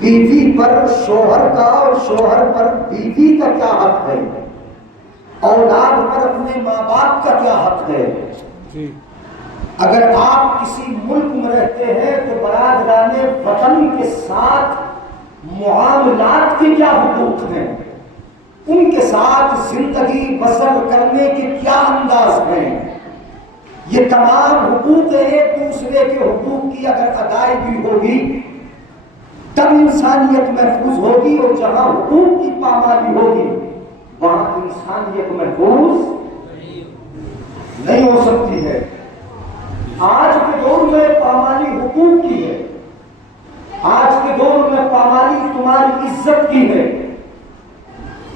بیوی پر شوہر کا اور شوہر پر بیوی کا کیا حق ہے، اولاد پر اپنے ماں باپ کا کیا حق ہے۔ اگر آپ کسی ملک میں رہتے ہیں تو برادران وطن کے ساتھ معاملات کے کیا حقوق ہیں، ان کے ساتھ زندگی بسر کرنے کے کیا انداز ہیں۔ یہ تمام حقوق ایک دوسرے کے حقوق کی اگر ادائیگی ہوگی تب انسانیت محفوظ ہوگی، اور جہاں حقوق کی پامالی ہوگی وہاں انسانیت محفوظ نہیں ہو سکتی ہے۔ آج کے دور میں پامالی حقوق کی ہے، آج کے دور میں پامالی تمہاری عزت کی ہے،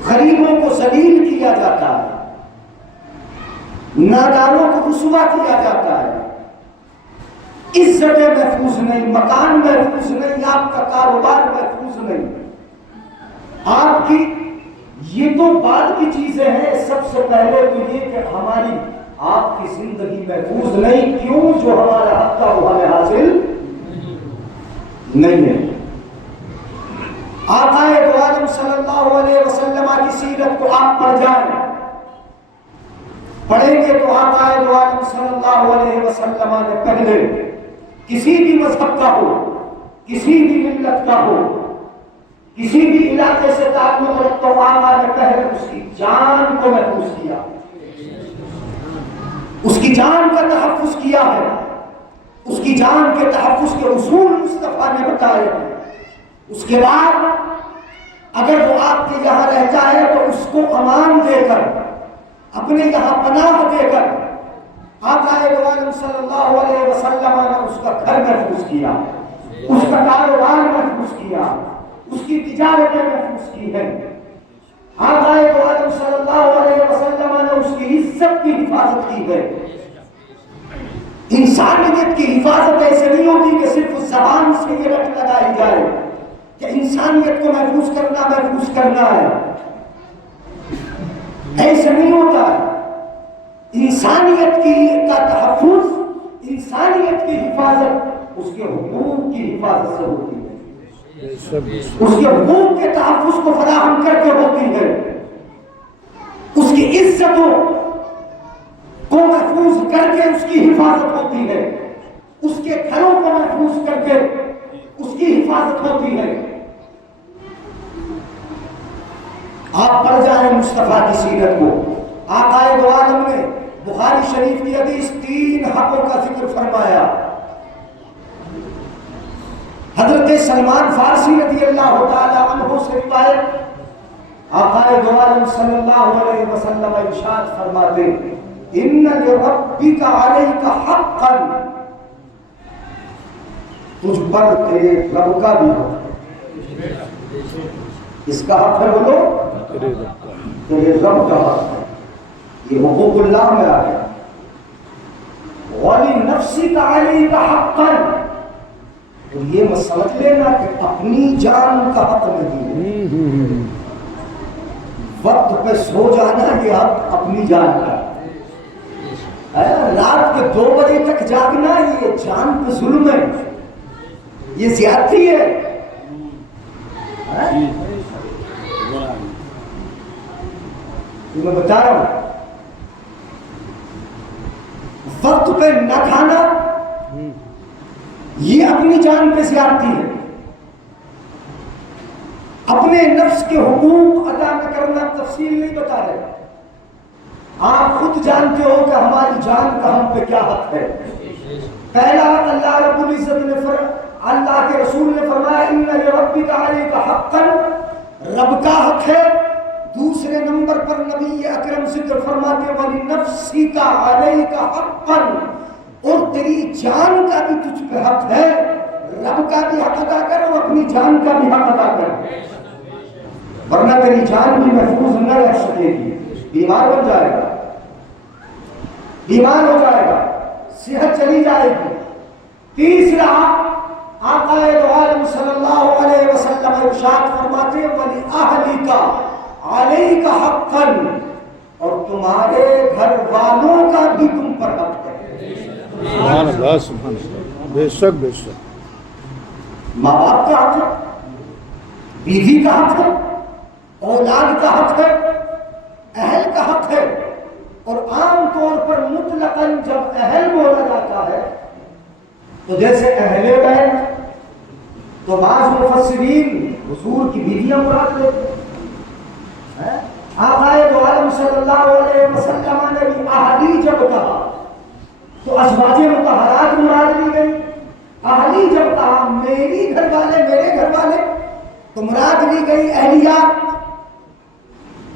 غریبوں کو ذلیل کیا جاتا ہے، نادانوں کو رسوا کیا جاتا ہے، عزتیں محفوظ نہیں، مکان محفوظ نہیں، آپ کا کاروبار محفوظ نہیں۔ آپ کی یہ تو بعد کی چیزیں ہیں، سب سے پہلے تو یہ کہ ہماری آپ کی زندگی محفوظ نہیں، کیوں؟ جو ہمارا حق تھا وہ ہمیں حاصل نہیں ہے۔ آقا دو عالم صلی اللہ علیہ وسلم کی سیرت کو آپ پڑھ جائیں، پڑھیں گے تو آقا دو عالم صلی اللہ علیہ وسلم نے پہلے کسی بھی مذہب کا ہو، کسی بھی ملت کا ہو، کسی بھی علاقے سے تعلق رکھتا ہو، آقا نے پہلے اس کی جان کو محفوظ کیا، اس کی جان کا تحفظ کیا ہے، اس کی جان کے تحفظ کے اصول مصطفیٰ نے بتائے ہیں۔ اس کے بعد اگر وہ آپ کے یہاں رہتا ہے تو اس کو امان دے کر، اپنے یہاں پناہ دے کر، آقا دو عالم صلی اللہ علیہ وسلم نے اس کا گھر محفوظ کیا، اس کا کاروبار محفوظ کیا، اس کی تجارتیں محفوظ کی ہے۔ آقا دو عالم صلی اللہ علیہ وسلم نے اس کی عزت کی حفاظت کی ہے۔ انسانیت کی حفاظت ایسے نہیں ہوتی کہ صرف زبان سے یہ رٹ لگائی جائے کہ انسانیت کو محفوظ کرنا ہے، ایسے نہیں ہوتا ہے۔ انسانیت کا تحفظ، انسانیت کی حفاظت اس کے حقوق کی حفاظت سے ہوتی ہے، اس کے حقوق کے تحفظ کو فراہم کر کے ہوتی ہے، اس کی عزتوں کو محفوظ کر کے اس کی حفاظت ہوتی ہے، اس کے گھروں کو محفوظ کر کے اس کی حفاظت ہوتی ہے۔ آپ پڑھ جائیں مصطفیٰ کی سیرت کو، آقا دو عالم نے بخاری شریف کی حدیث 3 حقوں کا ذکر فرمایا۔ حضرت سلمان فارسی رضی اللہ تعالی عنہ سے روایت، آقا دو عالم صلی اللہ علیہ وسلم ارشاد فرماتے، ان لربک علیک حقا، تجھ پر تیرے رب کا بھی حق، اس کا حق ہے، بولو تیرے رب کا حق ہے، یہ حقوق اللہ میں آ گیا۔ وَلِنَفْسِكَ عَلَيْكَ حَقًّا، تو یہ مت سمجھ لینا کہ اپنی جان کا حق نہیں، وقت پہ سو جانا یہ حق اپنی جان کا، رات کے 2 بجے تک جاگنا یہ جان پہ ظلم ہے، یہ زیادتی ہے۔ میں بتا رہا ہوں، وقت پہ نہ کھانا یہ اپنی جان پہ زیادتی ہے، اپنے نفس کے حقوق ادا نہ کرنا، تفصیل نہیں بتا رہے، آپ خود جانتے ہو کہ ہماری جان کا ہم پہ کیا حق ہے۔ پہلا حق اللہ رب العزت نے اللہ کے رسول نے فرمایا ان لربک علیک حقا، رب کا حق ہے۔ دوسرے نمبر پر نبی اکرم ذکر فرماتے وَلِنَفْسِكَ عَلَيْكَ حَقًّا، اور تیری جان کا بھی تجھ پہ حق ہے، رب کا بھی حق ادا کر اور اپنی جان کا بھی حق ادا کر، ورنہ تیری جان بھی محفوظ نہ رہ سکے گی، بیمار بن جائے گا، بیمار ہو جائے گا، صحت چلی جائے گی۔ تیسرا آقا دو عالم صلی اللہ علیہ وسلم ارشاد فرماتے وَلِأَهْلِكَ عَلَيْكَ حَقًّا، اور تمہارے گھر والوں کا بھی تم پر حق ہے۔ سبحان اللہ، سبحان اللہ، بے شک بے شک۔ ماں باپ کا حق ہے، بیوی کا حق ہے، اولاد کا حق ہے، اہل کا حق ہے. اور عام طور پر مطلقاً جب اہل بولا جاتا ہے تو جیسے اہل بیت تو بعض مفسرین حضور کی بیویاں مراد لیتے ہیں. آقا دو عالم صلی اللہ علیہ وسلم نے بھی اہلی جب کہا تو ازواج مطہرات مراد لی گئی. اہلی جب کہا میری گھر والے، میرے گھر والے، تو مراد لی گئی اہلیات.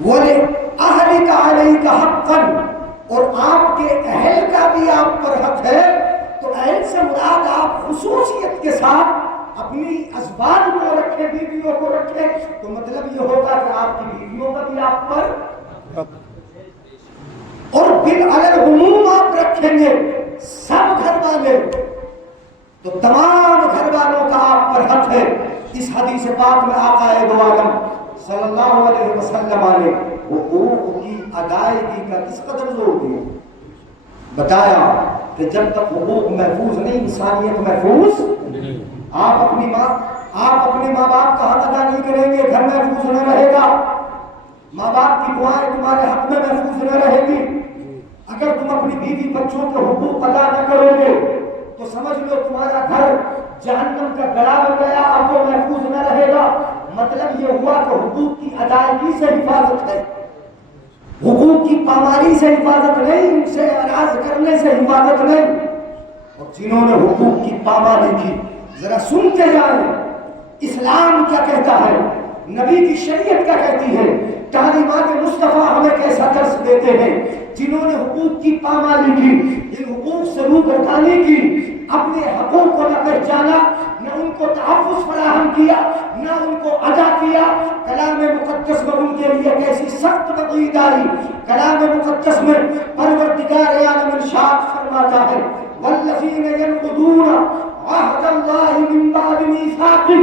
بولے اہلی کا علیہ کا حقاً، اور آپ کے اہل کا بھی آپ پر حق ہے. تو اہل سے مراد آپ خصوصیت کے ساتھ اپنی ازواج کو رکھے، بیویوں کو رکھے، تو مطلب یہ ہوگا کہ آپ کی بیویوں کا بھی آپ پر، اور بالعموم آپ رکھیں گے سب گھر والے تو تمام گھر والوں کا آپ پر حق ہے. اس حدیث پاک میں آقا دو عالم صلی اللہ علیہ وسلم نے حقوق کی ادائیگی کا کس قدر زور دیا. بتایا کہ جب تک حقوق محفوظ نہیں، انسانیت محفوظ، آپ اپنے ماں باپ کا حق ادا نہیں کریں گے، گھر محفوظ نہ رہے گا. ماں باپ کی دعائیں تمہارے حق میں محفوظ نہ رہے گی. اگر تم اپنی بیوی بچوں کے حقوق ادا نہ کرو گے تو سمجھ لو تمہارا گھر جہنم کا گڑھا بن گیا، اب وہ محفوظ نہ رہے گا. مطلب یہ ہوا کہ حقوق کی ادائیگی سے حفاظت ہے، حقوق کی پامالی سے حفاظت نہیں، ان سے اعراض کرنے سے حفاظت نہیں. اور جنہوں نے حقوق کی پامالی کی، ذرا سنتے جائیں اسلام کیا کہتا ہے، نبی کی شریعت کیا کہتی ہے، تعلیمات مصطفیٰ ہمیں کیسا درس دیتے ہیں. جنہوں نے حقوق کی پامالی کی، ان حقوق سے روگردانی کی، اپنے حقوق کو نہ پہچانا، نہ ان کو تحفظ فراہم کیا، نہ ان کو ادا کیا. کلام مقدس میں ان کے لیے کیسی سخت وعید آئی. کلام مقدس میں پروردگار عالم ارشاد فرماتا ہے والذین ینقضون عہد اللہ من بعد میثاقہ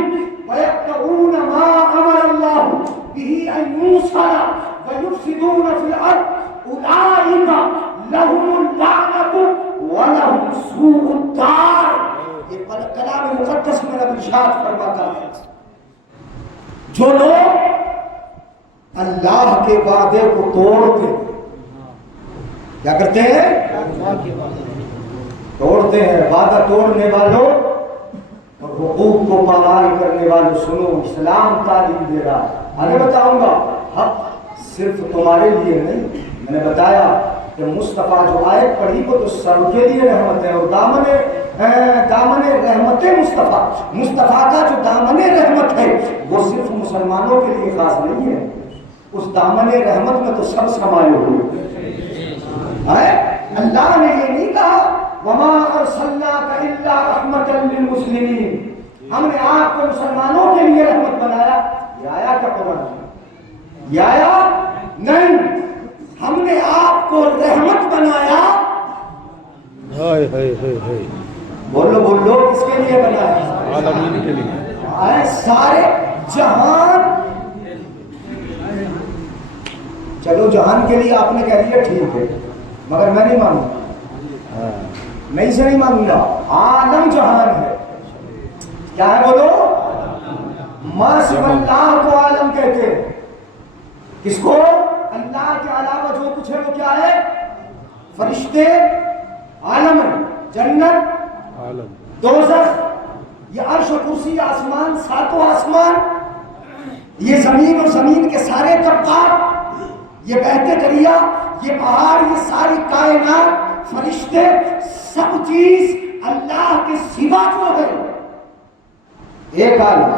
ویقطعون ما امر اللہ به ان یوصل ویفسدون فی الارض اولئک لهم اللعنۃ ولهم سوء الدار. یہ کلام مقدس میں رب ارشاد فرماتا ہے جو لوگ اللہ کے وعدے کو توڑتے ہیں، کیا کرتے ہیں؟ توڑتے ہیں. وعدہ توڑنے والوں اور حقوق کو پامال کرنے والوں سنو، اسلام تعلیم دے رہا ہے. آگے بتاؤں گا، حق صرف تمہارے لیے نہیں. میں نے بتایا کہ مصطفیٰ جو آیت پڑھی وہ تو سب کے لیے رحمت ہے، اور دامن رحمت مصطفیٰ کا جو دامن رحمت ہے وہ صرف مسلمانوں کے لیے خاص نہیں ہے. اس دامن رحمت میں تو سب سمائے ہوئے ہیں. اللہ نے یہ نہیں کہا وما ارسلناک الا رحمۃ للمسلمین، ہم نے آپ کو مسلمانوں کے لیے رحمت بنایا. یہ آیا کیا قرآن میں؟ یہ آیا نہیں. ہم نے آپ کو رحمت بنایا. بولو بولو، کس کے لیے بنایا؟ عالمین کے لیے، سارے جہان. چلو جہان کے لیے آپ نے کہہ دیا ٹھیک ہے، مگر میں نہیں مانوں گا، میں اسے نہیں مانوں گا. عالم جہان ہے. کیا ہے بولو؟ ما سوا اللہ کو عالم کہتے ہیں. کس کو؟ اللہ کے علاوہ جو کچھ ہے وہ کیا ہے؟ فرشتے عالم ہے، جنت عالم، دوزخ، یہ عرش و کرسی، آسمان، ساتوں آسمان، یہ زمین اور زمین کے سارے طبقات، یہ بہتے دریا، یہ پہاڑ، یہ ساری کائنات، فرشتے، سب چیز اللہ کے سوا جو ہے ایک عالم.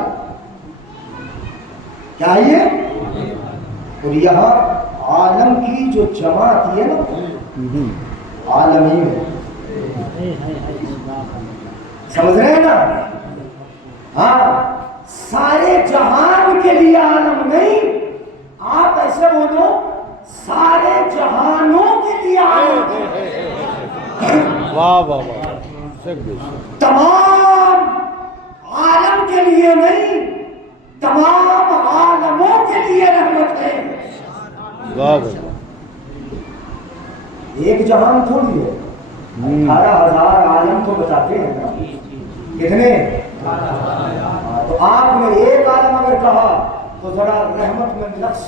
کیا یہ؟ اور یہاں عالم کی جو جماعت ہے نا، عالمی ہے. سمجھ رہے ہیں نا؟ ہاں، سارے جہان کے لیے عالم نہیں. آپ ایسے بولو سارے جہانوں کے لیے عالم ہے. واہ واہ واہ. تمام عالم کے لیے نہیں، تمام عالموں کے لیے رحمت ہے. ایک جہان تھوڑی ہے، 18,000 عالم تو بتاتے ہیں نا. کتنے؟ تو آپ نے ایک عالم اگر کہا تو ذرا رحمت میں نقص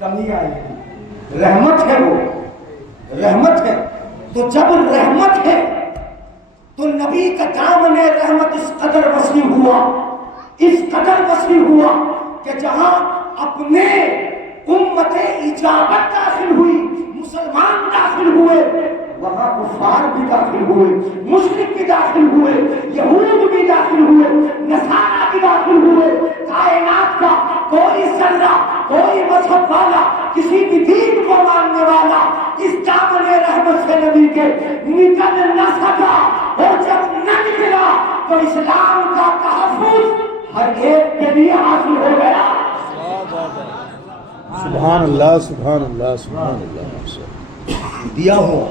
کمی آئی گی. رحمت ہے وہ، رحمت ہے. تو جب رحمت ہے تو نبی کا دامن رحمت اس قدر وسیع ہوا، اس قدر وسیع ہوا کہ جہاں اپنے امت اجابت داخل ہوئی، مسلمان داخل ہوئے، وہاں کفار بھی داخل ہوئے، مشرک بھی داخل ہوئے، یہود بھی داخل ہوئے، نصارا بھی داخل ہوئے. کائنات کا کوئی ذرہ، کوئی مذہب والا، کسی بھی دین کو ماننے والا اس دامن رحمت سے نبی کے نکل نہ سکا. اور جب نہ نکلا تو اسلام کا تحفظ ہر ایک کے لیے حاصل ہو گیا. سبحان اللہ، سبحان اللہ، سبحان اللہ. دیا ہوا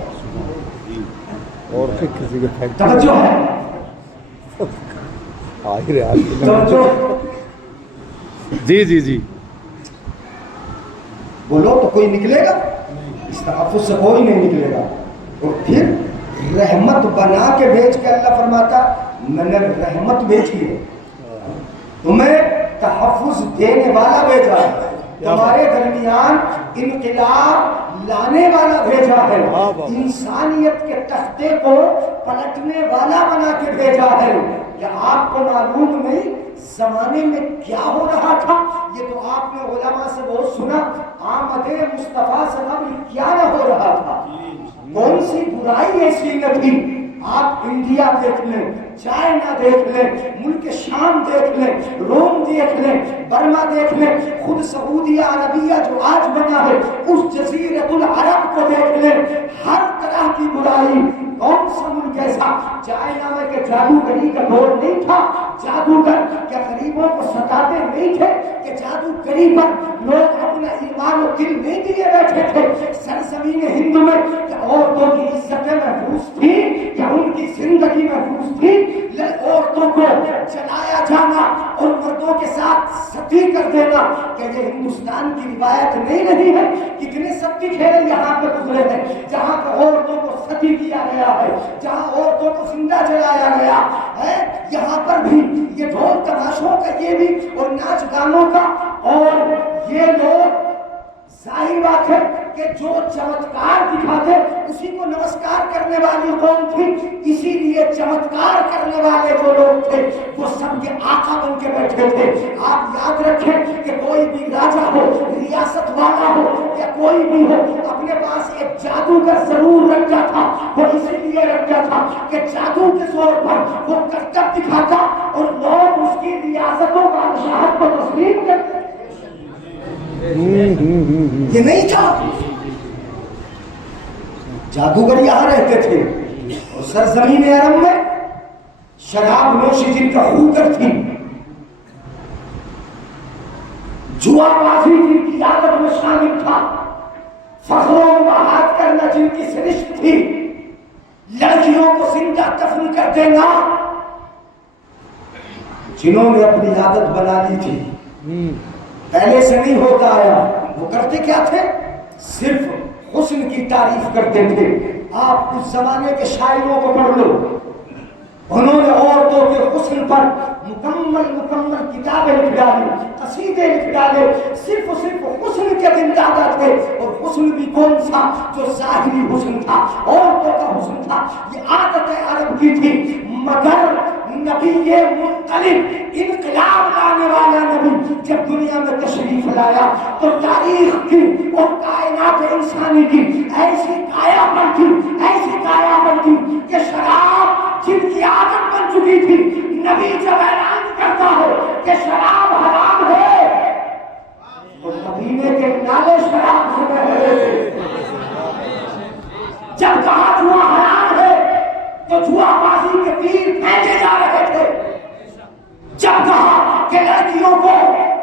اور پھر کسی کا توجہ ہے، آخر توجہ. جی جی جی بولو تو کوئی نکلے گا؟ اس تحفظ سے کوئی نہیں نکلے گا. اور پھر رحمت بنا کے بھیج کے اللہ فرماتا میں نے رحمت بھیجی ہے، تمہیں تحفظ دینے والا بھیجا ہے، تمہارے درمیان انقلاب لانے والا بھیجا ہے، انسانیت کے تختے کو پلٹنے والا بنا کے بھیجا ہے. کیا آپ کو معلوم نہیں زمانے میں کیا ہو رہا تھا؟ یہ تو آپ نے علماء سے بہت سنا. آمد مصطفیٰ سے قبل کیا نہ ہو رہا تھا، کون سی برائی ایسی نہ تھی. آپ انڈیا دیکھ لیں، چائنا دیکھ لیں، ملک شام دیکھ لیں، روم دیکھ لیں، برما دیکھ لیں، خود سعودیہ عربیہ جو آج بنا ہے اس جزیرۃ العرب کو دیکھ لیں. ہر طرح کی برائی. کون سا ملک ایسا چائنا میں کہ جادوگری کا دور نہیں تھا؟ جادوگر کیا غریبوں کو ستاتے نہیں تھے کہ جادوگری پر لوگ اپنا ایمان و دل نہیں دیے بیٹھے تھے؟ سرزمین ہند میں کیا عورتوں کی عزتیں محفوظ تھیں؟ کیا ان کی زندگی محفوظ تھی؟ عورتوں کو جلایا جانا اور مردوں کے ساتھ ستی کر دینا کہ یہ ہندوستان کی روایت نہیں رہی ہے؟ کتنے ستی کھیل یہاں پہ گزرے ہیں جہاں پہ عورتوں کو ستی کیا گیا ہے، جہاں عورتوں کو زندہ جلایا گیا ہے. یہاں پر بھی یہ ڈھول تماشوں کا یہ بھی اور ناچ گانوں کا. اور یہ لوگ ظاہر بات ہے کہ جو چمتکار دکھاتے اسی کو نمسکار کرنے والی قوم تھی. اسی لیے چمتکار کرنے والے جو لوگ تھے وہ سب کے آقا بن کے بیٹھے تھے. آپ یاد رکھیں کہ کوئی بھی راجا ہو، ریاست والا ہو یا کوئی بھی ہو، اپنے پاس ایک جادوگر ضرور رکھتا تھا. وہ اسی لیے رکھتا تھا کہ جادو کے زور پر وہ کرتب دکھاتا اور لوگ اس کی ریاستوں بادشاہت کو تسلیم کرتے. یہ نہیں تھا. جادوگر یہاں رہتے تھے اور سرزمین عرب میں شراب نوشی جن کا خوگر تھی، جوا بازی جن کی عادت میں شامل تھا، فخر و مباحات کرنا جن کی سرشت تھی، لڑکیوں کو زندہ دفن کر دینا جنہوں نے اپنی عادت بنا لی تھی. پہلے سے نہیں ہوتا آیا. وہ کرتے کیا تھے؟ صرف حسن کی تعریف کرتے تھے. آپ اس زمانے کے شاعروں کو پڑھ لو، انہوں نے عورتوں کے حسن پر مکمل کتابیں لکھ ڈالی، قصیدے لکھ ڈالے. صرف حسن کے دن دادا تھے. اور حسن بھی کون سا؟ جو ظاہری حسن تھا، عورتوں کا حسن تھا. یہ عادت عرب کی تھی. مگر نبی منقلب انقلاب لانے والا نبی جب دنیا میں تشریف لایا تو تاریخ کی اور کائنات انسانی کی ایسی کایا پلٹی، ایسی کایا پلٹی کہ شراب جن کی عادت بن چکی تھی، نبی جب اعلان کرتا ہے کہ شراب حرام ہے تو مدینے کے نالے شراب سے بہ رہے تھے. جب کہا جوا حرام ہے تو جوا بازی کے تیر پھینکے جا رہے تھے. جب کہا کہ لڑکیوں کو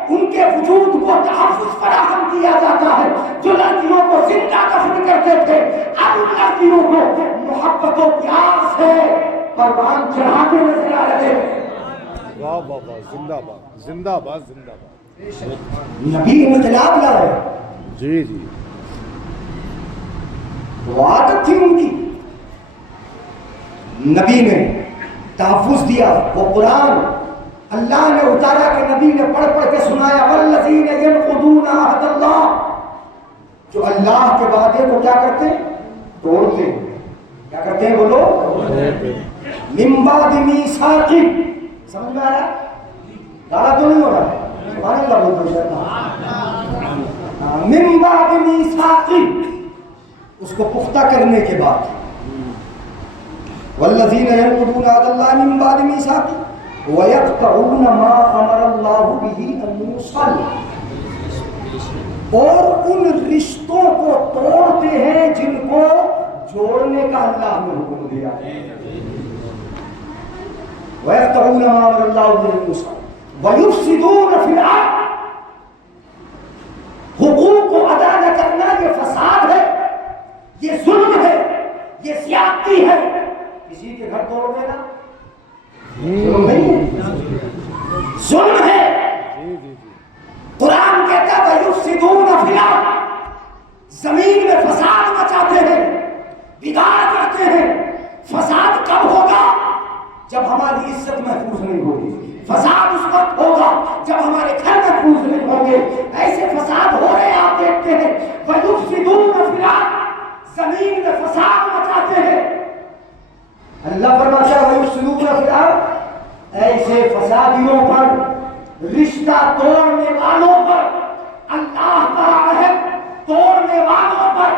ان کے وجود کو تحفظ فراہم کیا جاتا ہے، جو لڑکیوں کو زندہ دفن کرتے تھے، اب ان لڑکیوں کو محبت و پیار سے پروان چڑھاتے نظر آ رہے ہیں. واہ واہ واہ، زندہ باد، زندہ باد، زندہ باد. نبی انقلاب لائے. جی جی، وہ عادت تھی ان کی. نبی نے تحفظ دیا. وہ قرآن اللہ نے اتارا کہ نبی نے پڑھ پڑھ کے سنایا. اللہ کے وعدے کو کیا کرتے ہیں؟ توڑتے ہیں. کیا کرتے ہیں بولو؟ من بعد میثاق. سمجھ میں آ رہا ہے؟ گالا تو نہیں ہو رہا ہے؟ سبحان اللہ بولتے ہیں. من بعد میثاق، اس کو پختہ کرنے کے بعد. والذین ينقضون عہد اللہ من بعد میثاقہ وَيَقْطَعُونَ مَا أَمَرَ اللَّهُ بِهِ أَن يُوصَلَ، اور ان رشتوں کو توڑتے ہیں جن کو جوڑنے کا اللہ نے حکم دیا ہے. وَيَقْطَعُونَ مَا أَمَرَ اللَّهُ بِهِ أَن يُوصَلَ وَيُفْسِدُونَ فِي الْأَرْضِ. حقوق کو ادا نہ کرنا یہ فساد ہے، یہ ظلم ہے، یہ زیادتی ہے. کسی کے گھر توڑ دینا ظلم نہیں ہے، ظلم ہے. قرآن کہتا ہے وَيُفْسِدُونَ فِي الْأَرْضِ، زمین میں فساد مچاتے ہیں، بگاڑ کرتے ہیں. فساد کب ہوگا؟ جب ہماری عزت محفوظ نہیں ہوگی. فساد اس وقت ہوگا جب ہمارے گھر محفوظ نہیں ہوں گے. ایسے فساد ہو رہے ہیں، آپ دیکھتے ہیں. وَيُفْسِدُونَ فِي الْأَرْضِ، زمین میں فساد مچاتے ہیں. اللہ فرماتا ہے وَيُفْسِدُونَ فِي الْأَرْضِ، ایسے فسادیوں پر، رشتہ توڑنے والوں پر، اللہ کا عہد توڑنے والوں پر،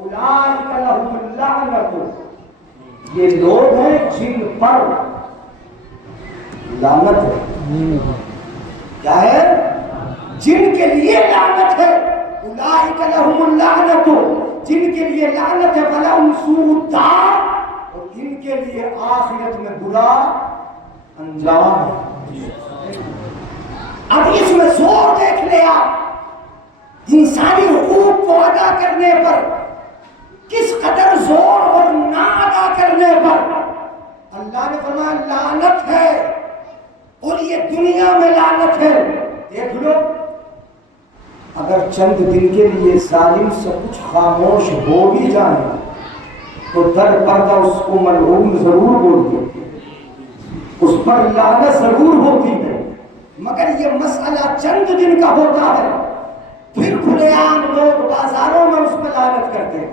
اولئک لہم اللعنۃ، یہ لوگ ہیں جن پر لعنت ہے. کیا ہے؟ جن کے لیے لعنت ہے. اولئک لہم اللعنۃ، جن کے لیے لعنت ہے. وَلَهُمْ سُوءُ الدَّارِ، اور ان کے لیے آخرت میں برا انجام ہے. اب اس میں زور دیکھ لے آپ، انسانی حقوق کو ادا کرنے پر کس قدر زور، اور نہ ادا کرنے پر اللہ نے فرمایا لعنت ہے. اور یہ دنیا میں لعنت ہے. دیکھ لو، اگر چند دن کے لیے ظالم سے کچھ خاموش ہو بھی جائے تو در پردہ اس کو ملعون ضرور بولتے ہیں، اس پر لعنت ضرور ہوتی ہے. مگر یہ مسئلہ چند دن کا ہوتا ہے، پھر کھلے عام لوگ بازاروں میں اس میں لعنت کرتے ہیں،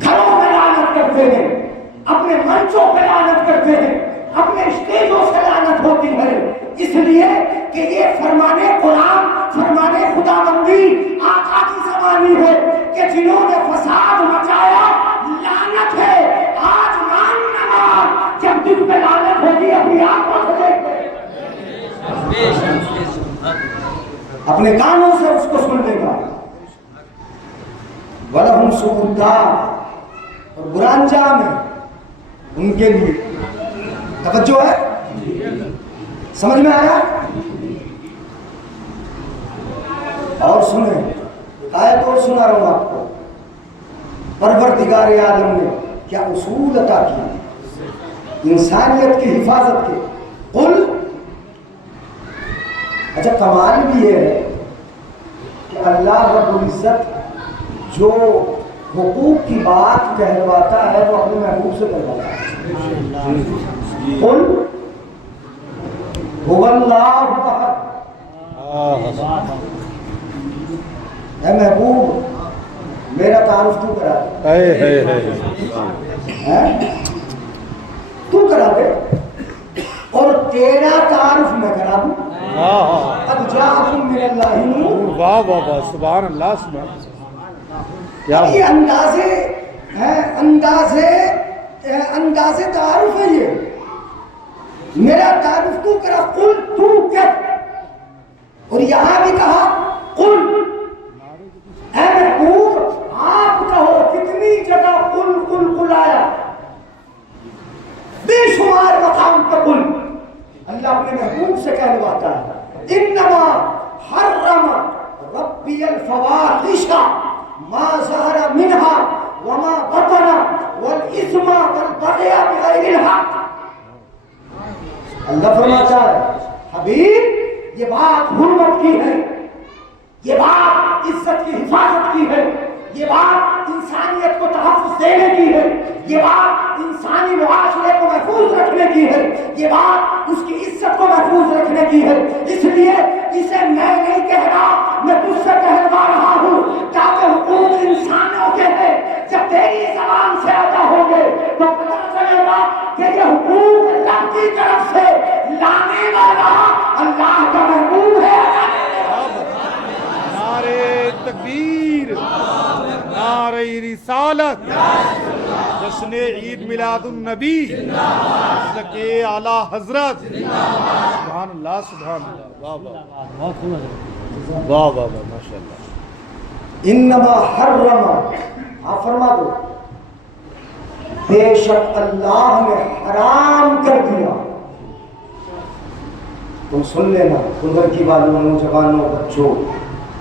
گھروں میں لعنت کرتے ہیں، اپنے منچوں پہ لعنت کرتے ہیں، اپنے اسٹیجوں سے لعنت ہوتی ہے. اس لیے کہ یہ فرمانے قرآن، فرمانے خداوندی آقا کی زبانی ہے کہ جنہوں نے فساد مچایا لعنت ہے. آج مان نہ مان، جب دل پہ لعنت ہوگی اپنی آنکھوں سے دیکھتے، اپنے کانوں سے اس کو سن لے گا. وَلَهُمْ سُوءُ الدَّارِ، اور برا انجام ہے ان کے لیے. توجہ ہے؟ سمجھ میں آیا؟ اور سنیں، آیت اور سنا رہا ہوں آپ کو. پروردگار عالم نے کیا اصول عطا کیا انسانیت کی حفاظت کے. قل، اچھا کمال بھی یہ ہے کہ اللہ رب العزت جو حقوق کی بات کہلواتا ہے وہ اپنے محبوب سے کہلواتا ہے. قل هو اللہ احد. اے محبوب میرا تعارف تو کرا دے، تو کرا دے، اور تیرا تعارف میں کرا دوں. قد جاءکم من اللہ نور. واہ واہ واہ، سبحان اللہ، سبحان اللہ. یہ اندازے تعارف ہے. یہ میرا تعارف تو کرا. قل، تو کہہ. اور یہاں بھی کہا قل، اے محبوب آپ کہو. کتنی جگہ قل قل قل آیا، بے شمار مقام پہ قل. اللہ اپنے محبوب سے کہلواتا ہے انما حرم ربی الفواحش ما ظہر منها وما بطن والاثم والبغي بغیر الحق. اللہ فرماتا ہے حبیب یہ بات حرمت کی ہے، یہ بات عزت کی حفاظت کی ہے، یہ بات انسانیت کو تحفظ دینے کی ہے، یہ بات انسانی معاشرے کو محفوظ رکھنے کی ہے، یہ بات اس کی عزت کو محفوظ رکھنے کی ہے. اس لیے اسے میں نہیں کہہ رہا، میں تجھ سے کہلوا رہا ہوں تاکہ اللہ کا محبوب ہے. نعرے تکبیر، نعرہ رسالت، جشن عید میلاد النبی، کے اعلیٰ حضرت. سبحان اللہ سبحان اللہ. واہ واہ واہ واہ واہ ماشاء اللہ. انما حرم، آپ فرما دو، بے شک اللہ نے حرام کر دیا. تم سن لینا خدر کی والوں، نوجوانوں، بچوں،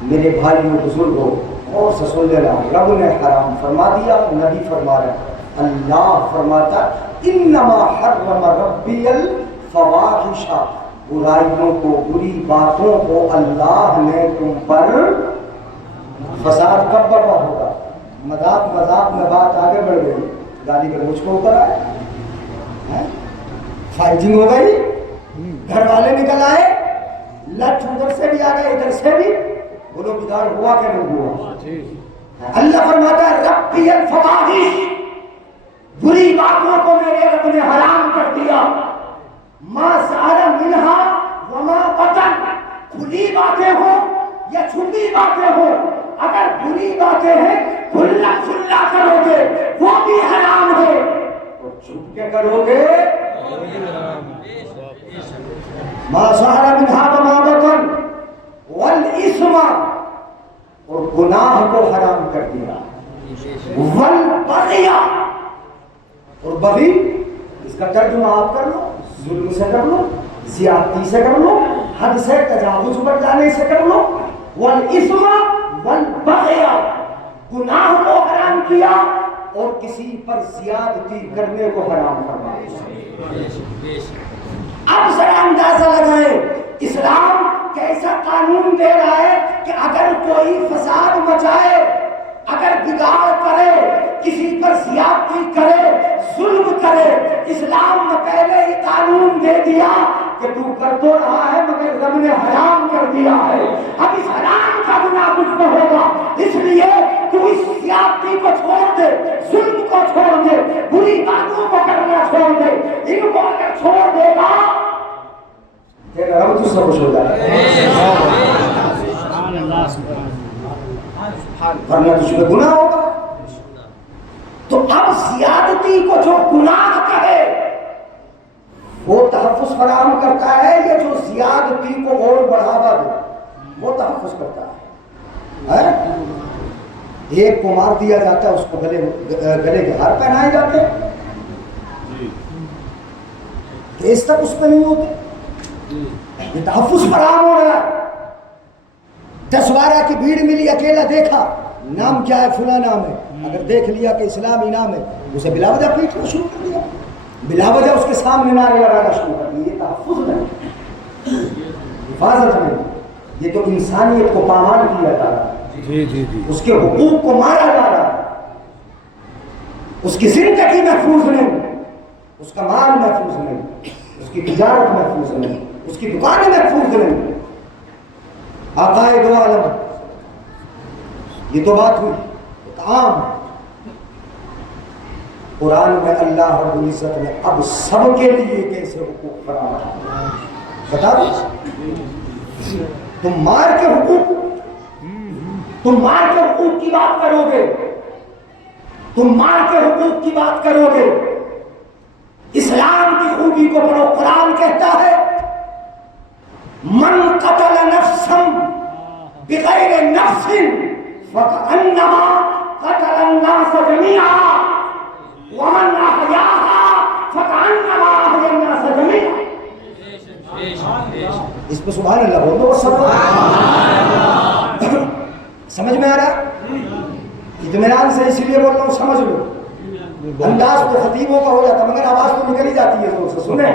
میرے بھائیوں، بزرگوں، اور سے سن لینا. رب نے حرام فرما دیا، نبی فرما رہا ہے. اللہ فرماتا انما حرم ربی الفواحش، برائیوں کو، بری باتوں کو اللہ نے تم پر. فساد کب برپا ہوگا؟ مذاق میں بات آگے بڑھ گئی، گالی گلوچ کو اوپر آئے، فائٹنگ ہو گئی، گھر والے نکل آئے، لٹ ادھر سے بھی آ گئے ادھر سے بھی. بولو بگاڑ ہوا کہ نہیں ہوا؟ اللہ فرماتا ہے ربی الفواحش، بری باتوں کو میرے رب نے حرام کر دیا. ما ظہر منہا وما بطن، کھلی باتیں ہوں یا چھپی باتیں ہوں، اگر بری باتیں ہیں کھلا کھلا کرو گے وہ بھی حرام ہے، اور چھپ کے کرو گے ما ظہر منہا وما بطن والاسم، اور گناہ کو حرام کر دیا. والبغی، اور بغی اس کا ترجمہ آپ کر لو، ظلم سے کر لو، زیادتی سے کر لو، حد سے تجاوز پر جانے سے کر لو. والاسم والبغی، گناہ کو حرام کیا اور کسی پر زیادتی کرنے کو حرام فرمایا. اب ذرا اندازہ لگائیں اسلام کیسا قانون دے رہا ہے کہ اگر کوئی فساد مچائے، اگر بگاڑ کرے، کسی پر زیادتی کرے، ظلم کرے، اسلام نے پہلے ہی قانون دے دیا کہ تو کر تو رہا ہے مگر رب نے حرام کر دیا ہے. اب اس حرام کا گناہ مجھ پہ ہوگا، اس لیے تو اس زیادتی کو چھوڑ دے، ظلم کو چھوڑ دے، بری باتوں کو کرنا چھوڑ دے. ان کو اگر چھوڑ دے گا تیرا رب تجھ سے خوش ہو جائے گا، ورنہ تجھ پہ گناہ ہوگا. تو اب زیادتی کو جو گناہ کہے وہ تحفظ فراہم کرتا ہے، یا جو زیادتی کو اور بڑھاوا دے وہ تحفظ کرتا ہے. ایک کو مار دیا جاتا ہے، اس کو گلے کے ہار پہنائے جاتے ہیں، کیس تک اس پہ نہیں ہوتے. یہ تحفظ فراہم ہو رہا ہے. 10 12 کی بھیڑ ملی، اکیلا دیکھا، نام کیا ہے؟ فلاں نام ہے. اگر دیکھ لیا کہ اسلامی نام ہے، اسے بلا وجہ پیٹنا شروع کر دیا، بلا وجہ اس کے سامنے نعرے لگانا شروع کر دیا. یہ تحفظ نہیں، حفاظت نہیں، یہ تو انسانیت کو پامال کیا جا رہا ہے. اس کے حقوق کو مارا جا رہا ہے، اس کی زندگی محفوظ نہیں، اس کا مال محفوظ نہیں، اس کی تجارت محفوظ نہیں، اس کی دکانیں محفوظ نہیں. آقائے دو عالم، یہ تو بات ہوئی عام. قرآن میں اللہ رب العزت نے اب سب کے لیے کیسے حقوق فراہم بتا دو. تم مار کے حقوق، تم مار کے حقوق کی بات کرو گے، تم مار کے حقوق کی بات کرو گے. اسلام کی خوبی کو پڑھو، قرآن کہتا ہے من قتل نفسا بغیر نفس فکأنما قتل الناس جميعا ومن احیاها فکأنما احیا الناس جميعا. اس پہ سبحان اللہ بول دو. سمجھ میں آ رہا؟ اطمینان سے اسی لیے بول رہا ہوں، سمجھ لو. انداز تو خطیبوں کا ہو جاتا مگر آواز تو نکل ہی جاتی ہے زور سے. سنیں،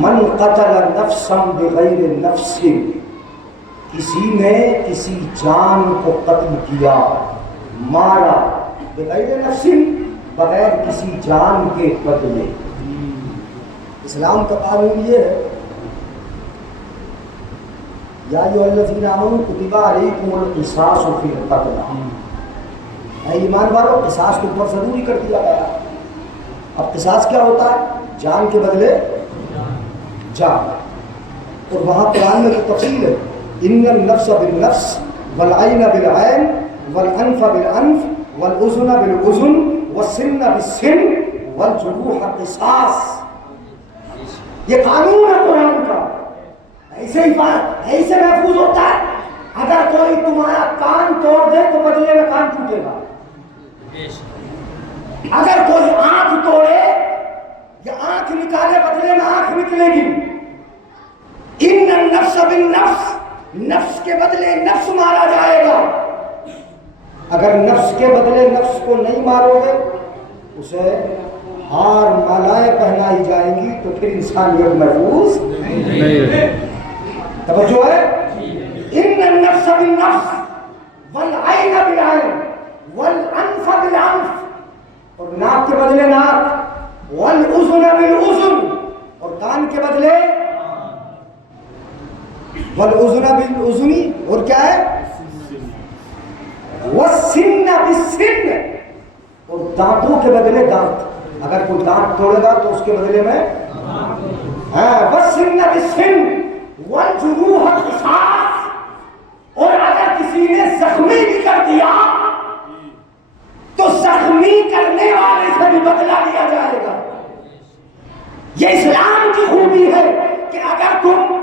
من قتل نفسا بغیر نفس، کسی نے کسی جان کو قتل کیا، مارا، بغیر نفس، بغیر کسی جان کے بدلے. اسلام کا قانون یہ ہے یا ایھا الذین آمنوا کتب علیکم القصاص فی القتل. اے ایمان والو، قصاص کے اوپر ضروری کر دیا گیا. اب قصاص کیا ہوتا ہے؟ جان کے بدلے جا. اور وہاں قرآن میں تو تفصیل ہے, ان النفس بالنفس والعین بالعین والانف بالانف والاذن بالاذن والسن بالسن والجروح قصاص. یہ قانون ہے قرآن کا. ایسے محفوظ ہوتا ہے. اگر کوئی تمہارا کان توڑ دے تو بدلے میں کان ٹوٹے گا. اگر کوئی آنکھ توڑے یا آنکھ نکالے بدلے میں آنکھ نکلے گی. ان النفس بالنفس, نفس کے بدلے نفس مارا جائے گا. اگر نفس کے بدلے نفس کو نہیں مارو گے اسے ہار مالائیں پہنائی جائیں گی تو پھر انسانیت محفوظ نہیں. توجہ ہے. ان النفس بالنفس والعین بالعین والانف بالانف, اور ناک کے بدلے ناک, والاذن بالاذن, اور کان کے بدلے والاذن بالاذن, اور کیا ہے والسن بالسن, اور دانتوں کے بدلے دانت. اگر کوئی دانت توڑے گا تو اس کے بدلے میں والسن بالسن والجروح قصاص, اور اگر کسی نے زخمی بھی کر دیا تو زخمی کرنے والے سے بھی بدلہ لیا جائے گا. یہ اسلام کی خوبی ہے کہ اگر تم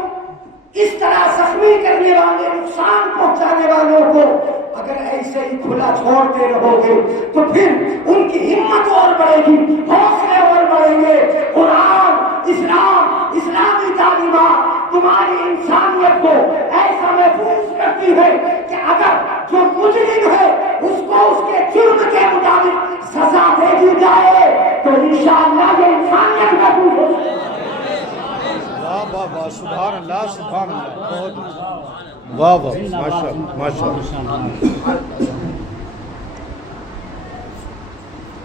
اس طرح زخمی کرنے والے, نقصان پہنچانے والوں کو اگر ایسے ہی کھلا چھوڑتے رہو گے تو پھر ان کی ہمت اور بڑھے گی, حوصلے اور بڑھیں گے. قرآن, اسلام, اسلامی تعلیمات تمہاری انسانیت کو ایسا محفوظ کرتی ہے کہ اگر جو مجرم ہے اس کو اس کے جرم کے مطابق سزا دے دی جائے تو انشاءاللہ یہ انسانیت محفوظ ہو جائے. واہ واہ واہ, سبحان اللہ سبحان اللہ, بہت واہ واہ, ماشاء اللہ.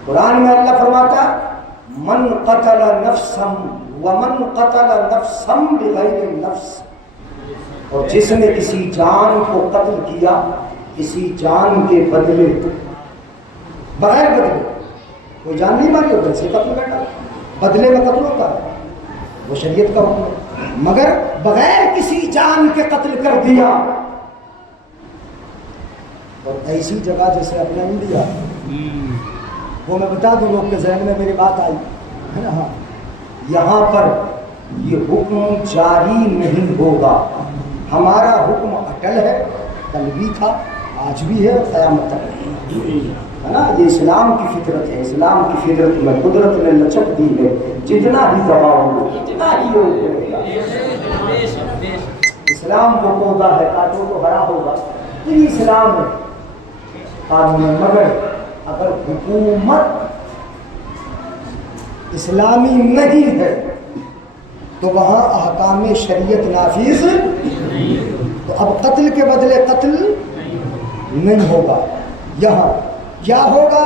قرآن میں اللہ فرماتا من قتل نفسا ومن قتل نفسا بغیر نفس, اور جس نے کسی جان کو قتل کیا کسی جان کے بدلے, بغیر بدلے, کوئی جان نہیں ماری ہوتا اسے قتل کرنا, بدلے میں قتل ہوتا ہے, وہ شریعت کا حکم ہے. مگر بغیر کسی جان کے قتل کر دیا, اور ایسی جگہ جیسے اپنا انڈیا, وہ میں بتا دوں لوگ کے ذہن میں میری بات آئی ہے نا, ہاں یہاں پر یہ حکم جاری نہیں ہوگا. ہمارا حکم اٹل ہے, کل بھی تھا, آج بھی ہے, اور قیامت تک ہے نا. یہ اسلام کی فطرت ہے. اسلام کی فطرت میں قدرت نے لچک دی ہے, جتنا ہی دباؤ ہو جتنا ہی ہوگا. اسلام کو پودا ہے, کاٹو تو ہرا ہوگا. یہ اسلام ہے قانون. مگر اگر حکومت اسلامی نہیں ہے تو وہاں احکام شریعت نافذ, تو اب قتل کے بدلے قتل نہیں ہوگا. یہاں کیا ہوگا,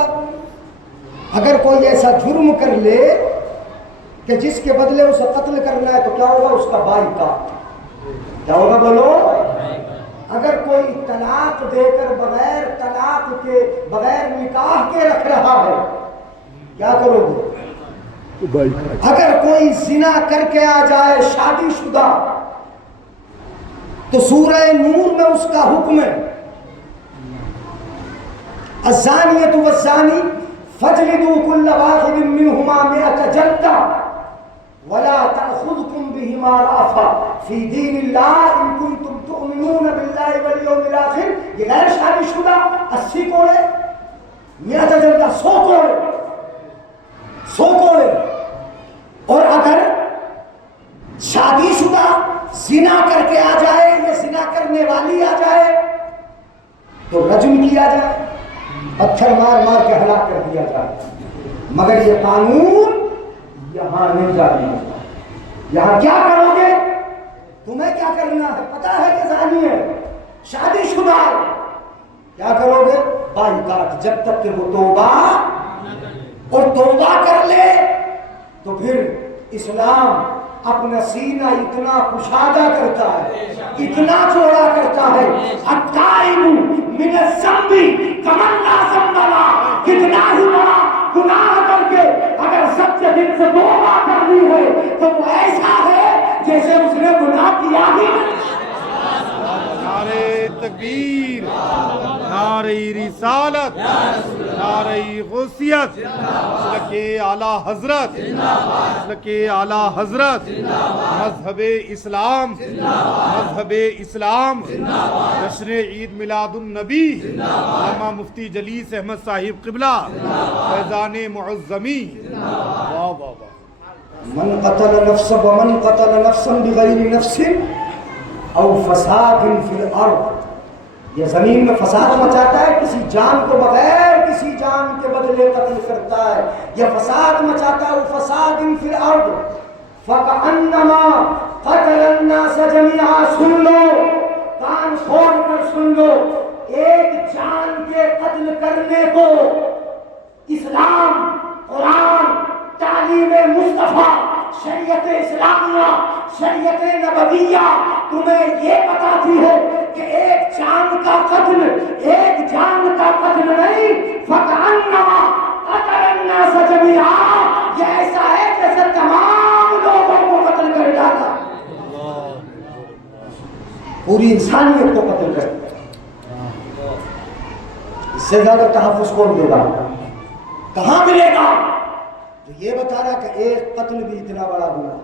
اگر کوئی ایسا جرم کر لے کہ جس کے بدلے اسے قتل کرنا ہے تو کیا ہوگا, اس کا بائیکاٹ. کیا ہوگا بولو. اگر کوئی طلاق دے کر بغیر طلاق کے, بغیر نکاح کے رکھ رہا ہے, کیا کرو گے. اگر کوئی زنا کر کے آ جائے شادی شدہ تو سورہ نور میں اس کا حکم ہے الزانیۃ والزانی فاجلدوا كل واحد منهما 100 جلدة ولا تأخذكم بهما رأفة في دين الله إن كنتم تؤمنون بالله واليوم الآخر. یہ غیر شادی شدہ 80 کوڑے, 100 جلدہ 100 کوڑے, 100 کوڑے. اور اگر شادی شدہ زنا کر کے آ جائے یا زنا کرنے والی آ جائے تو رجم کیا جائے, پتھر مار مار کے ہلاک کر دیا جائے. مگر یہ قانون یہاں نہیں جاری ہوگا. یہاں کیا کرو گے, تمہیں کیا کرنا ہے پتا ہے کہ زانی ہے, شادی شدہ ہے, کیا کرو گے, بائیکاٹ. جب تک کہ وہ توبہ اور توبہ کر لے تو پھر اسلام اپنا سینہ اتنا کشادہ کرتا ہے, اتنا چوڑا کرتا ہے. التائب من الذنب کمن لا ذنب له, کتنا ہی بڑا گناہ کر کے اگر سچے دل سے توبہ کرنی ہے تو وہ ایسا ہے جیسے اس نے گناہ کیا ہی نہیں۔ نعرہ تکبیر، نعرہ رسالت، نعرہ غوثیت، مسلک اعلیٰ حضرت، مسلک اعلیٰ حضرت، مذہب اسلام، مذہب اسلام، جشن عید میلاد النبی، علامہ مفتی جلیس احمد صاحب قبلہ، فیضان معظمی۔ واہ واہ واہ۔ من قتل نفسا ومن قتل نفسا بغیر نفس او فساد فی الارض، یہ زمین میں فساد مچاتا ہے، کسی جان کو بغیر کسی جان کے بدلے قتل کرتا ہے، یہ فساد مچاتا ہے، وہ فساد فی الارض فکأنما قتل الناس جميعا۔ سن لو، کان کھول کر سن لو، ایک جان کے قتل کرنے کو اسلام، قرآن، تعلیم مصطفیٰ، شریعت اسلامیہ، شریعت نبویہ تمہیں یہ بتاتی ہے کہ ایک جان کا قتل، ایک جان کا قتل نہیں، فکأنما قتل الناس جميعا، یہ ایسا ہے جیسے تمام لوگوں کو قتل کر ڈالا، پوری انسانیت کو قتل کر دیا۔ اس سے زیادہ تحفظ کون دے گا؟ کہاں ملے گا؟ تو یہ بتا رہا کہ ایک قتل بھی اتنا بڑا گناہ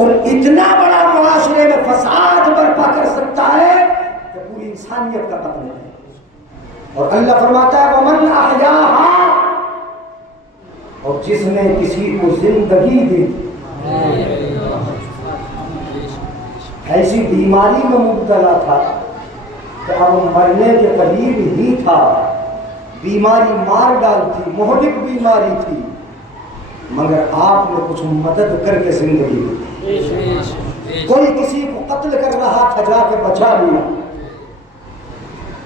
اور اتنا بڑا معاشرے میں فساد برپا کر سکتا ہے کہ پوری انسانیت کا قتل ہے۔ اور اللہ فرماتا ہے وَمَنْ أَحْيَاهَا، اور جس نے کسی کو زندگی دی، ایسی بیماری میں مبتلا تھا کہ اب مرنے کے قریب ہی تھا، بیماری مار ڈالتی، مہلک بیماری تھی، مگر آپ نے کچھ مدد کر کے زندگی دی۔ کوئی کسی کو قتل کر رہا تھا، جا کے بچا لیا،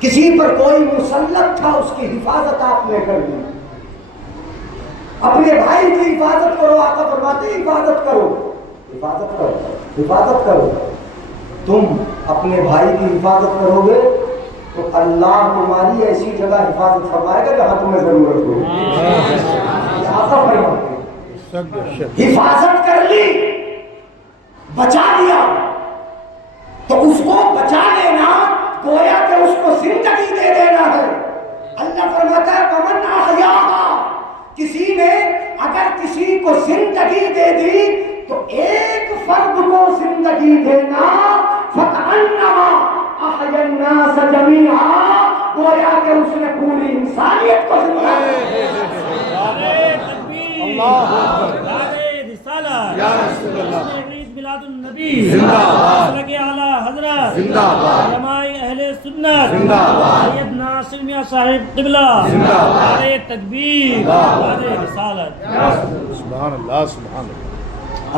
کسی پر کوئی مسلط تھا، اس کی حفاظت آپ نے کر دی۔ اپنے بھائی کی حفاظت کرو، آقا فرماتے ہیں حفاظت کرو، حفاظت کرو، حفاظت کرو۔ تم اپنے بھائی کی حفاظت کرو گے تو اللہ تمہاری ایسی جگہ حفاظت فرمائے گا جہاں تمہیں ضرورت ہو۔ آقا فرماتے ہیں حفاظت کر لی، بچا لیا، تو اس کو بچا لینا گویا کہ اس کو زندگی دے دینا ہے۔ اللہ فرماتا ہے وَمَنْ أَحْيَاهَا، کسی نے اگر کسی کو زندگی دے دی تو ایک فرد کو زندگی دینا فَكَأَنَّمَا أَحْيَا النَّاسَ جَمِيعًا، گویا کہ اس نے پوری انسانیت کو زندہ یا رسول اللہ، عید میلاد النبی زندہ باد، مسلک اعلیٰ حضرت، زندہ باد، علماء اہل سنت، زندہ باد، سید ناصر میاں صاحب قبلہ، زندہ باد، نعرہ تکبیر، نعرہ رسالت۔ سبحان اللہ، سبحان اللہ۔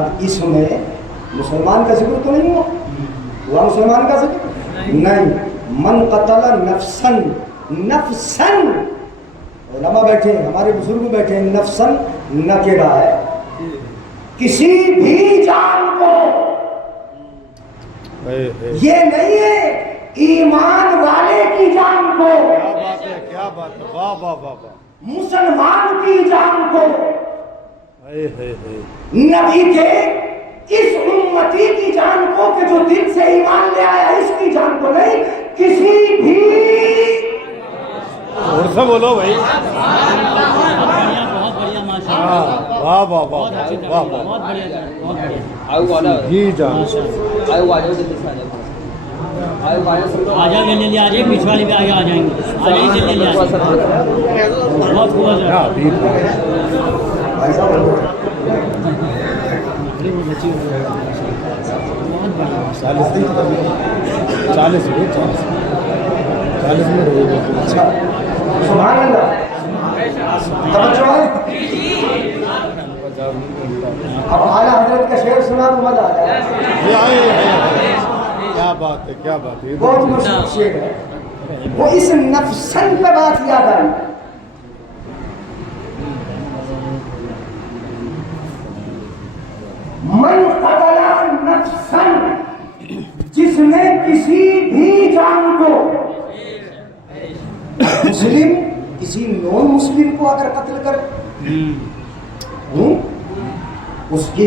اب اس میں مسلمان کا ذکر تو نہیں ہوا مسلمان کا ذکر نہیں، من قتل نفسن، نفسن، علماء بیٹھے ہیں، ہمارے بزرگ بیٹھے ہیں، نفسن نکرہ ہے، کسی بھی جان کو، یہ نہیں ہے ایمان والے کی جان کو، کیا بات ہے، کیا بات ہے، واہ واہ واہ واہ، مسلمان کی جان کو، نبی کے اس امتی کی جان کو کہ جو دل سے ایمان لے آیا، اس کی جان کو نہیں، کسی بھی، اور سے بولو بھائی، بہت بڑھیا ماشاءاللہ، واہ واہ واہ واہ واہ، بہت بڑھیا، بہت بڑھیا۔ جی جان، آ جاؤ جلدی جلدی، آ جائیں، پیچھے والے بھی آگے آ جائیں گے، آ جائیں جلدی جلدی، بہت خوب ہے ہاں ٹھیک ہے، بھائی صاحب چالیس منٹ ہو گئے۔ اچھا، سبحان اللہ، توجہ ہے۔ اب اعلیٰ حضرت کا شعر سنا تو مزہ آ جائے، کیا بات ہے، کیا بات ہے، بہت مشہور شعر ہے، وہ اس نفسن پہ بات یاد آئی۔ من قتل نفسن، جس نے کسی بھی جان کو، مسلم کسی نون مسلم کو اگر قتل کر، اس کی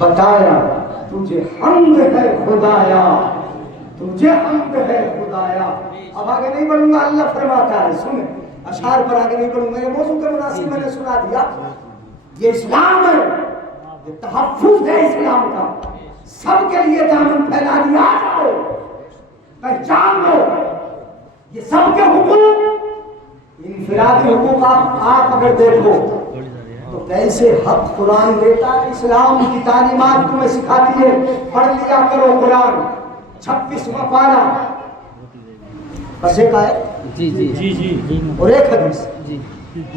بتایا تجھے حمد ہے خدایا، تجھے حمد ہے خدایا. اب آگے نہیں بڑھوں گا، اللہ فرماتا ہے سنیں اشعار پر آگے نہیں بڑھوں گا، یہ موضوع کے مناسب میں نے سنا دیا. یہ اسلام ہے، یہ تحفظ ہے اسلام کا، سب کے لیے دامن پھیلا دیا. جاؤ پہچان لو یہ سب کے حقوق. انفرادی حقوق آپ اگر دیکھو تو کیسے حق قرآن دیتا ہے. اسلام کی تعلیمات تمہیں سکھاتی ہے، پڑھ لیا کرو قرآن 26واں پارہ، بس ایک آیت اور ایک حدیث،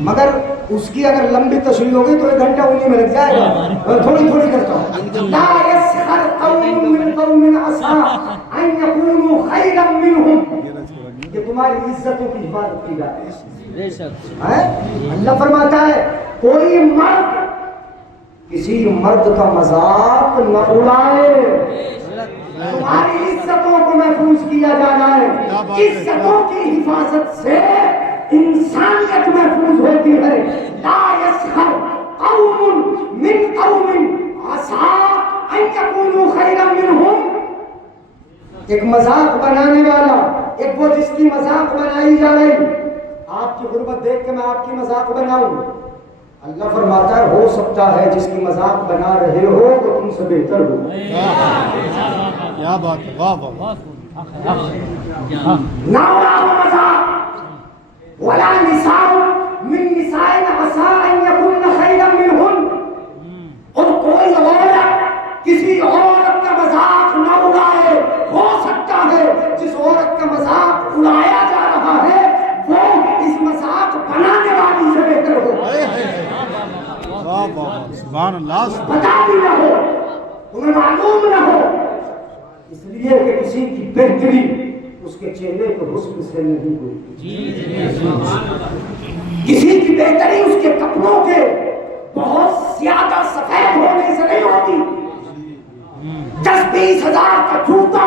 مگر اس کی اگر لمبی تشریح ہوگی تو 1 گھنٹہ انہیں میں لگ جائے گا. تھوڑی تھوڑی کرتا ہوں. لا يسخر قوم من قوم عسى ان يكونوا خيرا منهم. یہ تمہاری عزتوں کی حفاظت کی جاتی ہے. اللہ فرماتا ہے کوئی مرد کسی مرد کا مذاق نہ اڑائے. تمہاری عزتوں کو محفوظ کیا جانا ہے. عزتوں کی حفاظت سے انسانیت محفوظ ہوتی ہے. لا يسخر قوم من قوم عسى ان يكونوا خيرا منهم. ایک مذاق بنانے والا، ایک وہ جس کی مذاق بنائی جا رہی، آپ کی غربت دیکھ کے میں آپ کی مذاق بناؤں. اللہ فرماتا ہے ہو سکتا ہے جس کی مذاق بنا رہے ہو تو تم سے بہتر ہو. کیا بات ہے، واہ واہ. نہ مذاق ولا نساء من نساء عسى ان يكن خيرا منهن. اور کوئی عورت کسی عورت کا مذاق نہ اڑائے. ہو سکتا ہے جس عورت کا مذاق اڑایا جا رہا ہے وہ اس مذاق بنانے والی سے بہتر ہو. واہ واہ سبحان اللہ. پتا بھی نہ ہو، تمہیں معلوم نہ ہو، اس لیے کہ کسی کی بہتری اس کے چہرے کے حسن سے نہیں ہوئی. کسی کی بہتری اس کے کپڑوں کے بہت زیادہ سفید ہونے سے نہیں ہوتی. 10-20 ہزار کا جوتا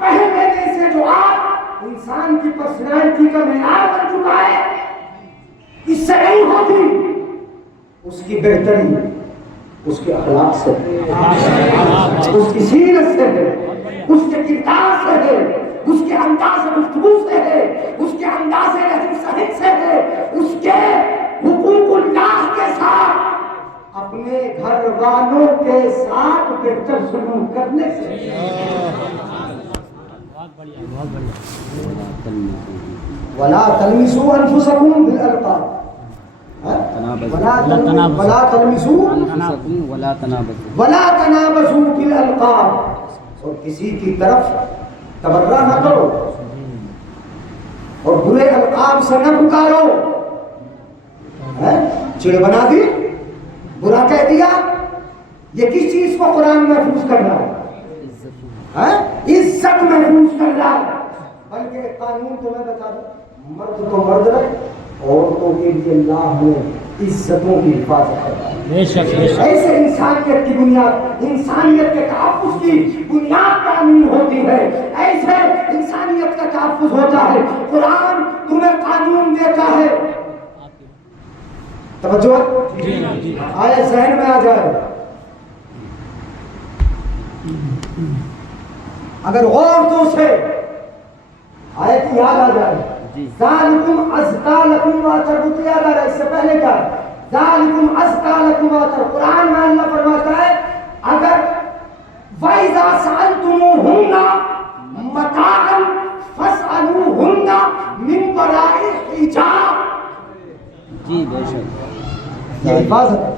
پہن لینے سے جو آج انسان کی پرسنالٹی کا معیار بن چکا ہے اس سے نہیں ہوتی. اس کی بہتری اس کے اخلاق سے ہے، اس کی سیرت سے ہے، اس کے کردار سے ہے، اس کے انداز گفتگو سے ہے، اس کے انداز رہن سہن سے ہے، اس کے حقوق اللہ کے ساتھ، اپنے گھر والوں کے ساتھ بہتر سلوک کرنے سے. ولا تلمسوا انفسکم بالالقاب ولا تلمسوا ولا تنابزوا بالالقاب. اور کسی کی طرف تبرہ نہ کرو اور برے القاب سے نہ پکارو. چڑ بنا دی، برا کہہ دیا. یہ کس چیز کو قرآن محفوظ کر رہا ہے؟ عزت محفوظ کر رہا ہے. بلکہ قانون تو میں بتا دوں، مرد تو مرد رہے، عورتوں کے لیے اللہ نے عزتوں کی حفاظت کرتا ہے. ایسے انسانیت کی بنیاد، انسانیت کے تحفظ کی بنیاد تعمیر ہوتی ہے. ایسے انسانیت کا تحفظ ہوتا ہے. قرآن تمہیں قانون دیتا ہے. توجہ آیا ذہن میں آ جائے. اگر عورتوں سے آیت یاد آ جائے، ذالکم ازکا لکم واطہر، یاد آ رہا ہے. اس سے پہلے کیا ہے؟ ذالکم ازکا لکم واطہر. قرآن میں اللہ فرماتا ہے اگر وَإِذَا سَأَلْتُمُوهُنَّ مَتَاعًا فَاسْأَلُوهُنَّ مِنْ وَرَاءِ حِجَابٍ. جی بے شک یہ حفاظت ہے،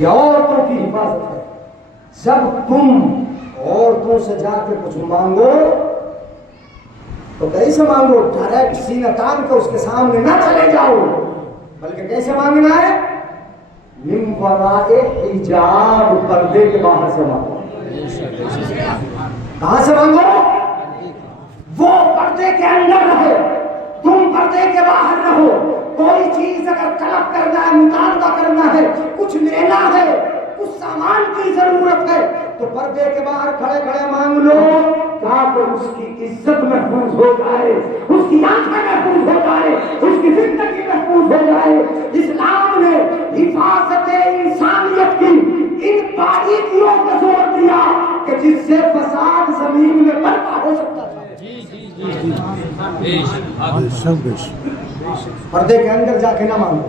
یہ عورتوں کی حفاظت ہے. جب تم عورتوں سے جا کے کچھ مانگو تو کیسے مانگو؟ ڈائریکٹ سینہ تان کے اس کے سامنے نہ چلے جاؤ، بلکہ کیسے مانگنا ہے؟ من وراء حجاب، پردے کے باہر سے مانگو. کہاں سے مانگو؟ وہ پردے کے اندر رہے، تم پردے کے باہر رہو. کوئی چیز اگر طلب کرنا ہے، مطالبہ کرنا ہے، کچھ لینا ہے، کچھ سامان کی ضرورت ہے تو پردے کے باہر کھڑے کھڑے مانگ لو تاکہ اس کی عزت محفوظ ہو جائے، اس کی آنکھیں محفوظ ہو جائے، اس کی زندگی محفوظ ہو جائے. اسلام نے حفاظت انسانیت کی ان باریکیوں یہ فساد زمین میں برپا ہو سکتا تھا. پردے کے اندر جا کے نہ مانگو.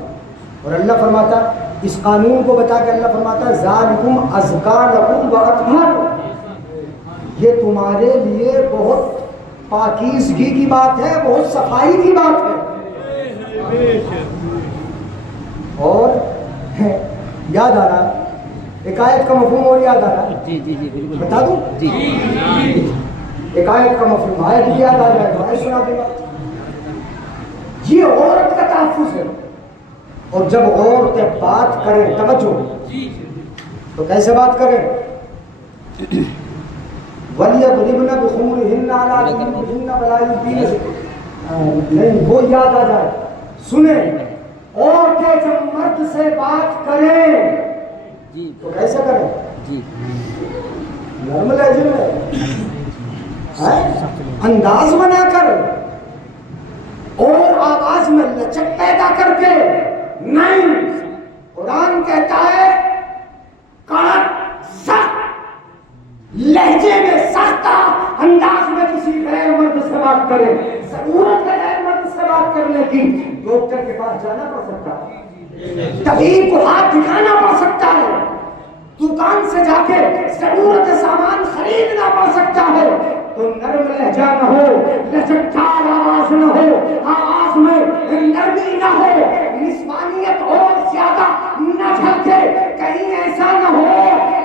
اور اللہ فرماتا اس قانون کو بتا کے اللہ فرماتا ذالکم ازکا لکم واطہر، یہ تمہارے لیے بہت پاکیزگی کی بات ہے، بہت صفائی کی بات ہے. اور یاد آ رہا ایک آیت کا مفہوم اور یاد آ رہا. جی جی جی بالکل بتا دوں جی. ایک آیت کا مفہوم آیت بھی یاد آ جائے گا، سنا دے گا. یہ عورت کا تحفظ ہے. اور جب عورتیں بات کریں توجہ تو کیسے بات کریں؟ وَلْيَضْرِبْنَ بِخُمُرِهِنَّ عَلَىٰ جُنُوبِهِنَّ وَلَا يُبْدِينَ، نہیں وہ یاد آ جائے. سنیں عورتیں جب مرد سے بات کریں جی تو کیسے کریں؟ جی نرم لہجے میں، انداز بنا کر اور آواز میں لچک پیدا کر کے نہیں. قرآن کہتا ہے کڑک سخت لہجے میں سختہ انداز میں کسی غیر مرد سے بات کرے. ضرورت ہے غیر مرد سے بات کرنے کی. ڈاکٹر کے پاس جانا پڑ سکتا ہے، طبیب کو ہاتھ دکھانا پڑ سکتا ہے، دکان سے جا کے ضرورت سامان خریدنا پڑ سکتا ہے. تو نرم لہجہ نہ ہو، لچکدار آواز نہ ہو، آواز میں نرمی نہ ہو، نسوانیت اور زیادہ نہ جھلکے. کہیں ایسا نہ ہو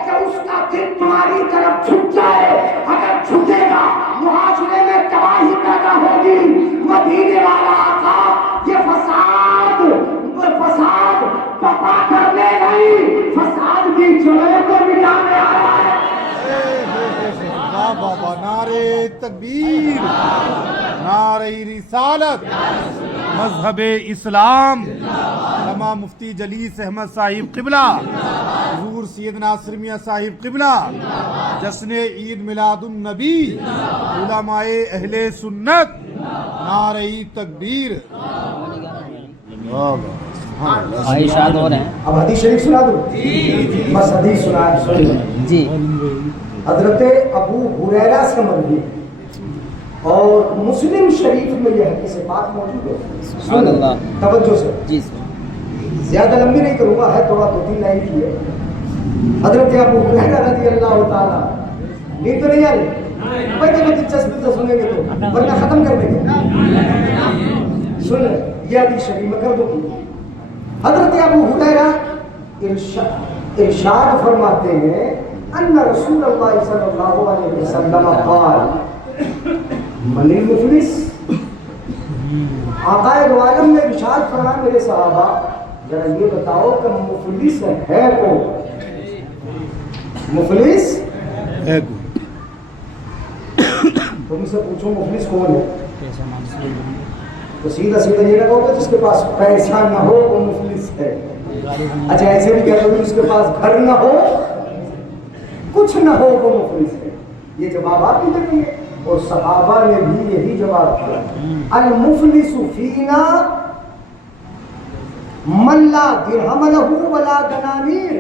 کہ اس کا دل تمہاری طرف جھک جائے. اگر جھکے گا معاشرے میں تباہی پیدا ہوگی. مدینے والا آقا یہ فساد پپا کرنے نہیں، فساد کی جڑوں کو مٹانے آیا ہے. بابا نعرے تکبیر، نعرہ رسالت، مذہب اسلام، علامہ مفتی جلیس احمد صاحب قبلہ، حضور سید ناصر میاں صاحب قبلہ، جشن عید میلاد النبی، علماء اہل سنت، نعرہ تکبیر. بھائی شاد ہو رہے ہیں. اب حدیث شریف سنا دوں؟ بس حدیث سنا جی. حضرت ابو ہریرہ سے مروی اور مسلم شریف میں یہ حدیث پاک موجود ہے. سبحان اللہ. توجہ سے جی زیادہ لمبی نہیں کروں گا، ہے تھوڑا 2-3 لائن کی ہے. حضرت ابو ہریرہ رضی اللہ تعالیٰ، نیند تو نہیں آ رہی؟ پہلے میں دلچسپی سے سنیں گے تو ورنہ ختم کر دیں گے. سن لیں یہ حدیث شریف میں کر دوں گی. حضرت ابو ہریرہ ارشاد فرماتے ہیں ان رسول اللہ صلی اللہ علیہ وسلم قال من المفلس. آقا دو عالم نے ارشاد فرمایا میرے صحابہ ذرا یہ بتاؤ کہ مفلس ہے کون؟ مفلس ہے تم سے پوچھو مفلس کون ہے تو سیدھا یہ نہ کہو کہ جس کے پاس پیسہ نہ ہو وہ مفلس ہے. اچھا ایسے بھی کہتے ہو جس کے پاس گھر نہ ہو کچھ نہ ہو وہ مفلس ہے. یہ جواب آپ کی دیں گے اور صحابہ نے بھی یہی جواب دیا. المفلس فینا من لا درہم لہ ولا دنانیر.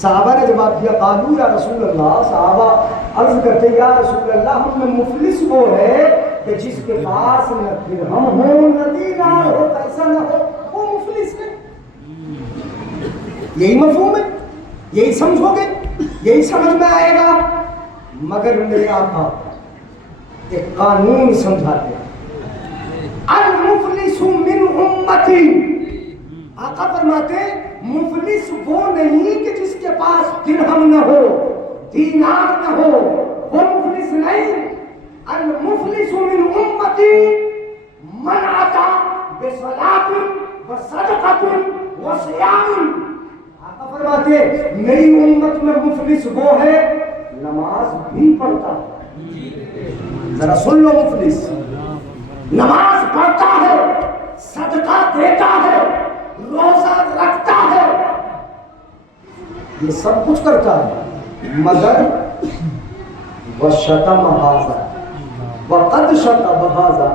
صحابہ نے جواب دیا قالوا یا رسول اللہ، صحابہ عرض کرتے یا رسول اللہ ہم میں مفلس وہ ہے کہ جس کے پاس نہ درہم ہو نہ دینار ہو، پیسہ نہ ہو، وہ مفلس ہے. یہی مفہوم ہے، یہی سمجھو گے، یہی سمجھ میں آئے گا. مگر میرے آقا ایک قانون سمجھاتے ہیں المفلس من امتی. آقا فرماتے مفلس وہ نہیں کہ جس کے پاس درہم نہ ہو دینار نہ ہو، وہ مفلس نہیں. المفلس من امتی من اتی بصلاۃ وصدقۃ وصیام. آقا فرماتے میری امت میں مفلس وہ ہے نماز بھی پڑھتا ہے. ذرا سن لو، مفلس نماز پڑھتا ہے، صدقہ دیتا ہے، روزہ رکھتا ہے، یہ سب کچھ کرتا ہے مگر وشتم ھذا وقد شتم ھذا،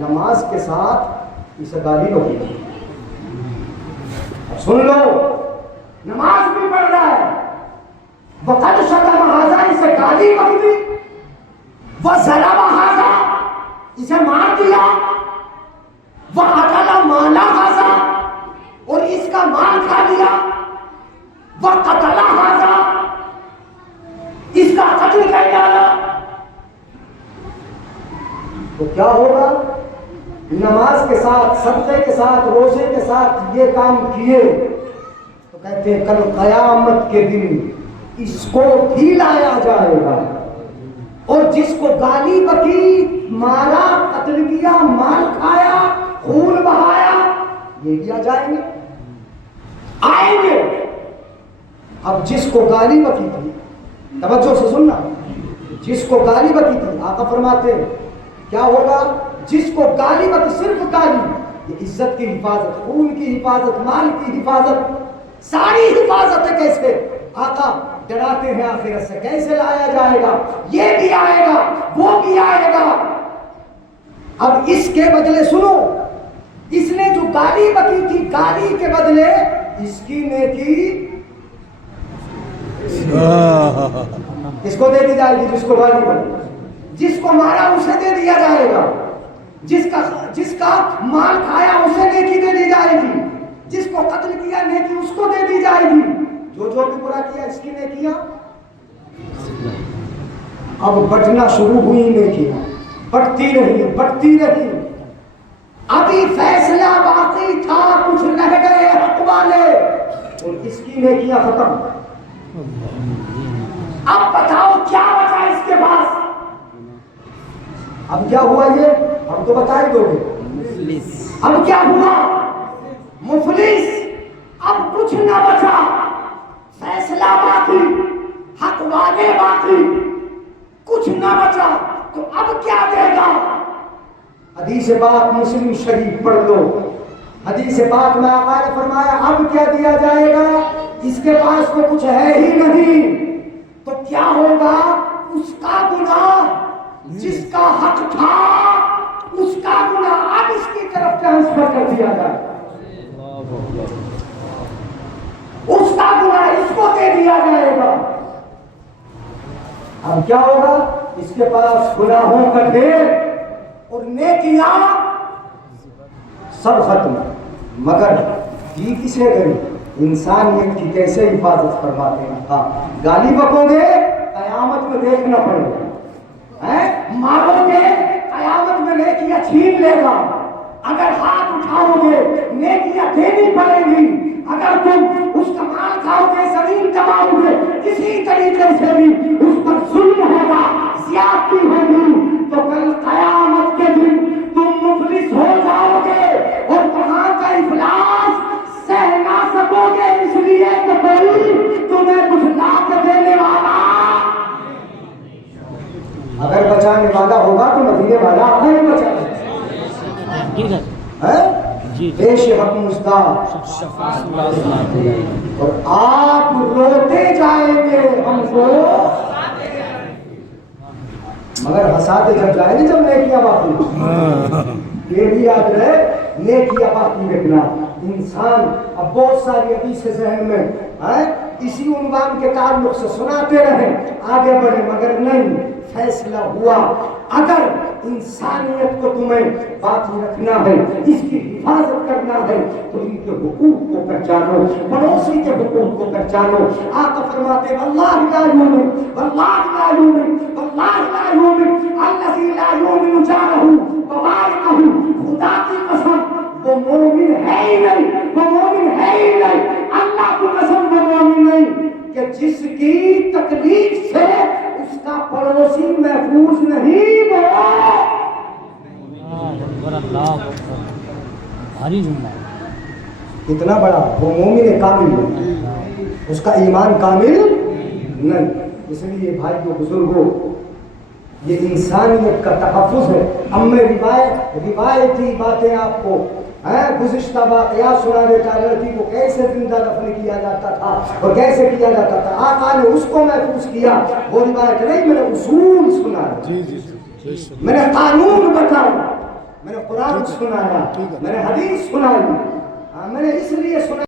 نماز کے ساتھ اسے گالی نہ ہوگی. سن لو، نماز بھی پڑھ رہا ہے، وقد شتم ھذا، اسے گالی بک دی، وضرب ھذا، اسے مار دیا، وَأَكَلَ مَالَ ھذا، اور اس کا مال کھا لیا، وَقَتَلَ ھذا، اس کا قتل کر ڈالا، تو کیا ہوگا؟ نماز کے ساتھ، صدقے کے ساتھ، روزے کے ساتھ یہ کام کیے تو کہتے ہیں کل قیامت کے دن اس کو بھی لایا جائے گا، اور جس کو گالی بکی، مارا، قتل کیا، مال کھایا، خون بہایا، یہ بھی آ جائیں گے، آئیں گے۔ اب جس کو گالی بکی تھی، توجہ سے سننا، جس کو گالی بکی تھی، آقا فرماتے ہیں کیا ہوگا؟ جس کو گالی بکی، صرف گالی، یہ عزت کی حفاظت، خون کی حفاظت، مال کی حفاظت، ساری حفاظت ہے۔ کیسے؟ آقا ڈراتے ہیں آخرت سے، کیسے لایا جائے گا؟ یہ بھی آئے گا، وہ بھی آئے گا۔ اب اس کے بدلے سنو، اس نے جو گالی بکی تھی، گالی کے بدلے اس کی نیکی اس کو دے دی جائے گی، جس کو گالی بکی، جس کو مارا اسے دے دیا جائے گا، جس کا مال کھایا اسے نیکی دے دی جائے گی، جس کو قتل کیا نیکی اس کو دے دی جائے گی، جو بھی برا کیا اس کی نیکیاں اب بٹنا شروع ہوئی، نیکیاں بٹتی رہی، ابھی فیصلہ باقی تھا، کچھ رہ گئے حق والے، اور اس کی نیکیاں ختم۔ اب بتاؤ کیا بچا اس کے پاس؟ اب کیا ہوا؟ یہ ہم تو بتا ہی دو گے، اب کیا ہوا؟ مفلس، اب کچھ نہ بچا، فیصلہ باقی، حق والے باقی، کچھ نہ بچا، تو اب کیا دے گا؟ حدیث پاک مسلم شریف پڑھ لو، حدیث پاک میں آقا نے فرمایا اب کیا دیا جائے گا؟ اس کے پاس تو کچھ ہے ہی نہیں، تو کیا ہوگا؟ اس کا گناہ، جس کا حق تھا اس کا گناہ اب اس کی طرف ٹرانسفر کر دیا جائے، اس کا گناہ اس کو دے دیا جائے گا۔ اب کیا ہوگا؟ اس کے پاس گناہوں کا ڈھیر اور نیکیاں سب ختم، مگر دی کسے گئی؟ انسانیت کی کیسے حفاظت فرماتے ہیں؟ ہاں، گالی بکو گے قیامت میں دیکھنا پڑے گا، مارو گے قیامت میں نیکیاں چھین لے گا، اگر ہاتھ اٹھاؤ گے نیکیاں دینی پڑے گی، اگر تم اس کا مال کھاؤ گے، زمین کماؤ گے، کسی طریقے سے بھی اس پر ظلم ہوگا، زیادتی ہوگی، تو کل قیامت کے دن تم مفلس ہو جاؤ گے، اور وہاں کا افلاس سہ نہ سکو گے، اس لیے کہ کوئی تمہیں کچھ لا کے دینے والا، اگر بچانے والا ہوگا تو مدینے والا آپ نہیں بچا پیش حق مزدار، اور آپ روتے جائیں گے ہم کو، مگر ہنساتے جب جائیں گے جب نیکیاں باقی، یہ بھی یاد رہے نیکیاں باقی رکھنا۔ انسان اب بہت ساری حدیث ذہن میں اسی عنوان کے تعلق سے سناتے رہے، آگے بڑھے، مگر نہیں، فیصلہ ہوا اگر انسانیت کو تمہیں باقی رکھنا ہے، اس کی حفاظت کرنا ہے، تو ان کے حقوق کو پہچانو، پڑوسی کے حقوق کو پہچانو۔ آقا فرماتے ہیں واللہ لا یؤمن، واللہ لا یؤمن، واللہ لا یؤمن الذی لا یؤمن جارہ وبارکہ، خدا کی قسم وہ مومن ہے ہی نہیں، وہ مومن ہے ہی نہیں، اللہ کی قسم وہ مومن نہیں کہ جس کی تکلیف سے اس کا پڑوسی محفوظ نہیں ہوا۔ اتنا بڑا وہ مومن کامل ہے، اس کا ایمان کامل نہیں۔ اس لیے بھائیو بزرگوں، یہ انسانیت کا تحفظ ہے۔ اب میں روایتی باتیں آپ کو گزشتہ واقعات سنانے کا، لڑکی کو کیسے زندہ دفن کیا جاتا تھا اور کیسے کیا جاتا تھا، آقا نے اس کو محفوظ کیا، وہ روایت نہیں، میں نے اصول سنایا، میں نے قانون بتایا، میں نے قرآن سنایا، میں نے حدیث سنائی،